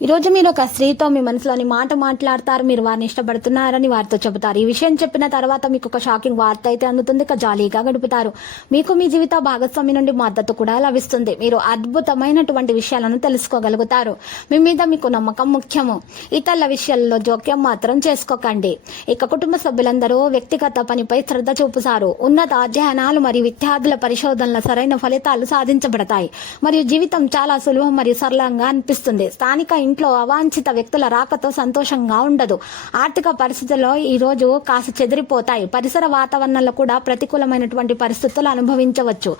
ఈరోజు మీరు ఒక స్త్రీతో మీ మనసులోని మాట మాట్లాడతారు మీరు వారిని ఇష్టపడుతున్నారని వారితో చెబుతారు. ఈ విషయం చెప్పిన తర్వాత మీకు ఒక షాకింగ్ వార్త అయితే అందుతుంది ఇక జాలీగా గడుపుతారు. మీకు మీ జీవిత భాగస్వామి నుండి మద్దతు కూడా లభిస్తుంది. మీరు అద్భుతమైనటువంటి విషయాలను తెలుసుకోగలుగుతారు. మీ మీద మీకు నమ్మకం ముఖ్యము. ఇతరుల విషయాల్లో జోక్యం మాత్రం చేసుకోకండి. ఇక కుటుంబ సభ్యులందరూ వ్యక్తిగత పనిపై శ్రద్ధ చూపుతారు. ఉన్నత అధ్యయనాలు మరియు విద్యార్థుల పరిశోధనల సరైన ఫలితాలు సాధించబడతాయి. మరియు జీవితం చాలా సులభం మరియు సరళంగా అనిపిస్తుంది. స్థానిక ఇంట్లో అవాంఛిత వ్యక్తుల రాకతో సంతోషంగా ఉండదు. ఆర్థిక పరిస్థితుల్లో ఈ రోజు కాస్త చెదిరిపోతాయి. పరిసర వాతావరణంలో కూడా ప్రతికూలమైనటువంటి పరిస్థితులు అనుభవించవచ్చు.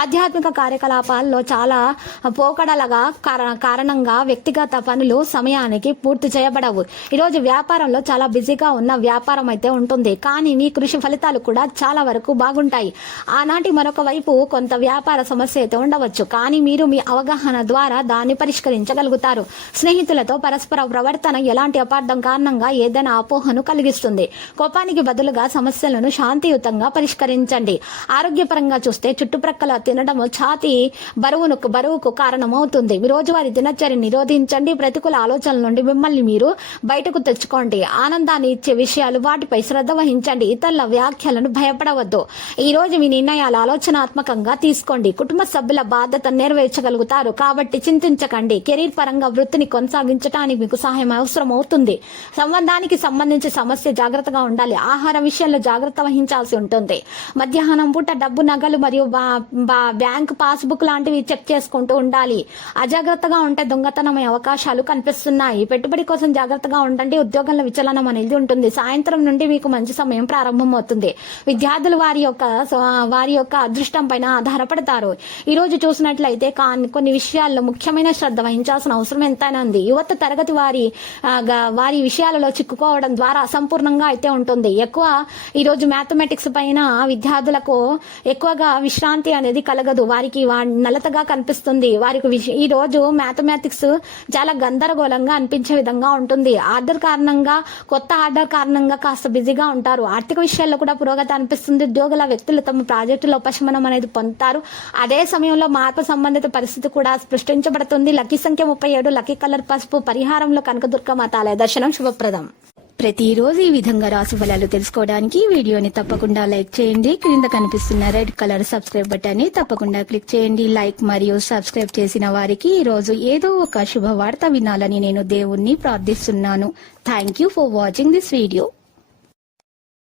ఆధ్యాత్మిక కార్యకలాపాల్లో చాలా పోకడలగా కారణంగా వ్యక్తిగత పనులు సమయానికి పూర్తి చేయబడవు. ఈరోజు వ్యాపారంలో చాలా బిజీగా ఉన్న వ్యాపారం అయితే ఉంటుంది. కానీ మీ కృషి ఫలితాలు కూడా చాలా వరకు బాగుంటాయి. ఆనాటి మరొక వైపు కొంత వ్యాపార సమస్య అయితే ఉండవచ్చు. కానీ మీరు మీ అవగాహన ద్వారా దాన్ని పరిష్కరించగలుగుతారు. స్నేహితులతో పరస్పర ప్రవర్తన ఎలాంటి అపార్థం కారణంగా ఏదైనా అపోహను కలిగిస్తుంది. కోపానికి బదులుగా సమస్యలను శాంతియుతంగా పరిష్కరించండి. ఆరోగ్యపరంగా చూస్తే చుట్టుప్రక్కల తినడం ఛాతి బరువును బరువుకు కారణమవుతుంది. మీ రోజువారి దినచర్య నిరోధించండి. ప్రతికూల ఆలోచనల నుండి మిమ్మల్ని మీరు బయటకు తెచ్చుకోండి. ఆనందాన్ని ఇచ్చే విషయాలు వాటిపై శ్రద్ధ వహించండి. ఇతరుల వ్యాఖ్యలను భయపడవద్దు. ఈ రోజు మీ నిర్ణయాలు ఆలోచనాత్మకంగా తీసుకోండి. కుటుంబ సభ్యుల బాధ్యత నెరవేర్చగలుగుతారు. కాబట్టి చింతించకండి. కెరీర్ పరంగా వృత్తిని కొనసాగించడానికి మీకు సహాయం అవసరం అవుతుంది సంబంధానికి సంబంధించి సమస్య జాగ్రత్తగా ఉండాలి. ఆహారం విషయంలో జాగ్రత్త వహించాల్సి ఉంటుంది. మధ్యాహ్నం పూట డబ్బు నగలు మరియు బా- బా- బ్యాంక్ పాస్బుక్ లాంటివి చెక్ చేసుకుంటూ ఉండాలి. అజాగ్రత్తగా ఉంటే దొంగతనమయ్యే అవకాశాలు కనిపిస్తున్నాయి. పెట్టుబడి కోసం జాగ్రత్తగా ఉండండి. ఉద్యోగంలో విచలనం అనేది ఉంటుంది. సాయంత్రం నుండి మీకు మంచి సమయం ప్రారంభమవుతుంది. విద్యార్థులు వారి యొక్క వారి యొక్క అదృష్టం పైన ఆధారపడతారు. ఈ రోజు చూసినట్లయితే కొన్ని విషయాల్లో ముఖ్యమైన శ్రద్ధ వహించాల్సిన అవసరం ఎంతైనా ఉంటుంది. యువత తరగతి వారి గ- వారి విషయాలలో చిక్కుకోవడం ద్వారా అసంపూర్ణంగా అయితే ఉంటుంది. ఎక్కువ ఈరోజు మ్యాథమెటిక్స్ పైన విద్యార్థులకు ఎక్కువగా విశ్రాంతి అనేది కలగదు. వారికి నలతగా కనిపిస్తుంది. వారికి విష- ఈ రోజు మ్యాథమెటిక్స్ చాలా గందరగోళంగా అనిపించే విధంగా ఉంటుంది. ఆర్డర్ కారణంగా కొత్త ఆర్డర్ కారణంగా కాస్త బిజీగా ఉంటారు. ఆర్థిక విషయాల్లో కూడా పురోగతి అనిపిస్తుంది. ఉద్యోగుల వ్యక్తులు తమ ప్రాజెక్టులో ఉపశమనం అనేది పొందుతారు. అదే సమయంలో మార్పు సంబంధిత పరిస్థితి కూడా సృష్టించబడుతుంది. లక్కీ సంఖ్య ముప్పై ఏడు లక్కీ కలర్ పసుపు పరిహారంలో కనకదుర్గ మాతాలయ దర్శనం శుభప్రదం. ప్రతిరోజు ఈ విధంగా రాశి ఫలాలు తెలుసుకోవడానికి వీడియోని తప్పకుండా లైక్ చేయండి. క్రింద కనిపిస్తున్న రెడ్ కలర్ సబ్స్క్రైబ్ బటన్ని తప్పకుండా క్లిక్ చేయండి. లైక్ మరియు సబ్స్క్రైబ్ చేసిన వారికి ఈ రోజు ఏదో ఒక శుభవార్త వినాలని నేను దేవుణ్ణి ప్రార్థిస్తున్నాను. Thank you for watching this video